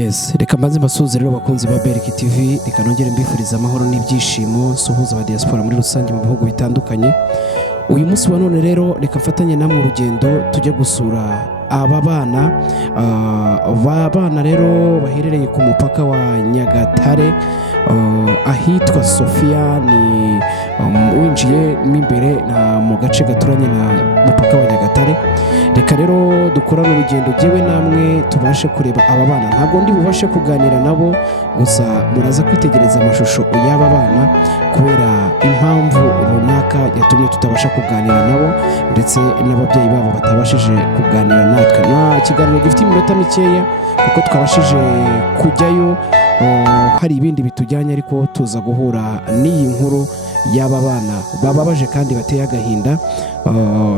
Yes, reka mbanze mbasuhuze rero bakunzi ba Beriki TV, reka nongere mbifuriza amahoro n'ibyishimo, suhuza aba diaspora muri rusange mu bihugu bitandukanye. Uyu munsi wa none rero reka mfatanye namwe urugendo tujye gusura aba bana rero baherereye ku mupaka wa Nyagatare, ahitwa Sofia, ni winjiye n'imbere na mu gace gaturanye na mupaka wa Nyagatare. Reka rero dukorana urugendo jewe namwe tubashe kureba aba bana. Ntabwo ndi bubashe kuganira nabo, gusa muraza kwitegereza amashusho y'aba bana kubera impamvu runaka yatumye tutabasha kuganira nabo, ndetse n'ababyeyi babo batabashije kuganira natwe. Na kiganiro gifite iminota mikeya kuko twabashije kujyayo, hari ibindi bitujyanye, ariko tuza guhura n'iyi nkuru y'aba bana bababaje kandi bateye agahinda.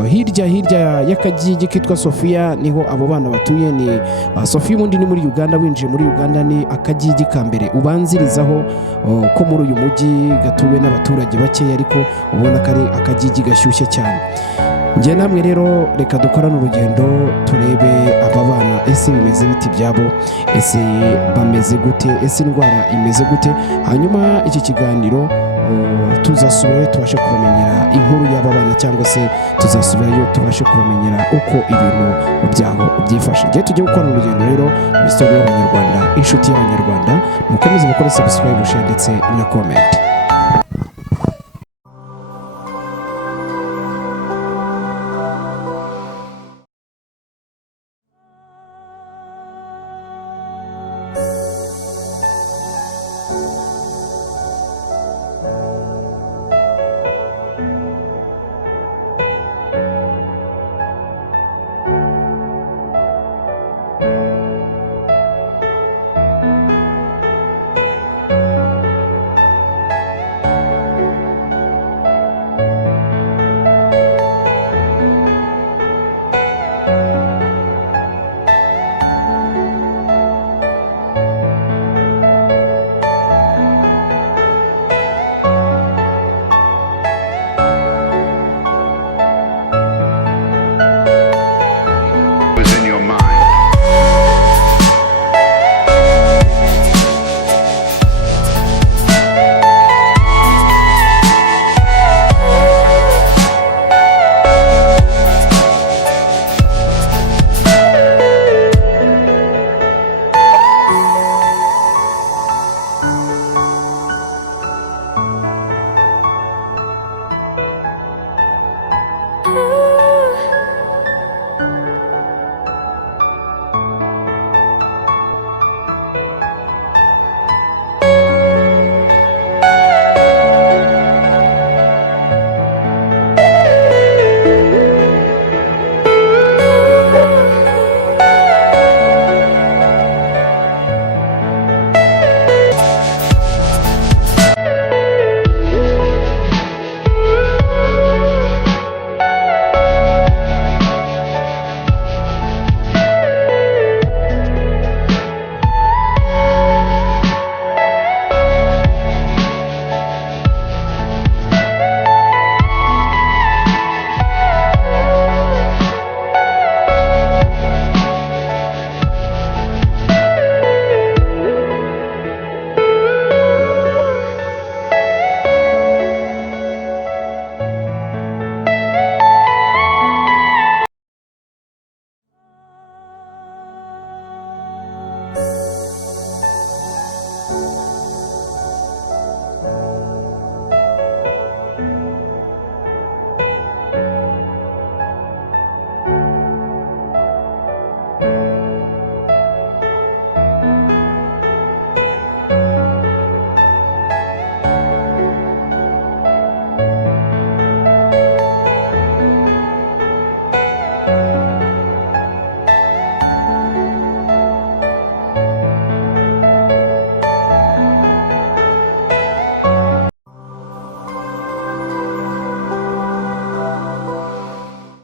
Hirya y'akagigi kitwa Sofia niho abo bana batuye. Ni Sofia ubundi ni muri Uganda, winjiye muri Uganda ni akagigi ka mbere ubanzirizaho ko muri uyu mujyi gatuwe n'abaturage bakeya, ariko ubona ko ari akagigi gashyushye cyane. Njye namwe rero reka dukorane urugendo turebe aba bana, ese bimeze biti byabo, ese bameze gute, ese indwara imeze gute. Hanyuma iki kiganiro tuzasubirayo tubashe kubamenyera inkuru y'aba bana, cyangwa se tuzasubirayo tubashe kubamenyera uko ibintu byaho byifashe. Njye tujye gukorana urugendo rero, imisoro y'abanyarwanda, inshuti y'abanyarwanda, mukomeze mukore subscribe, share ndetse na comment.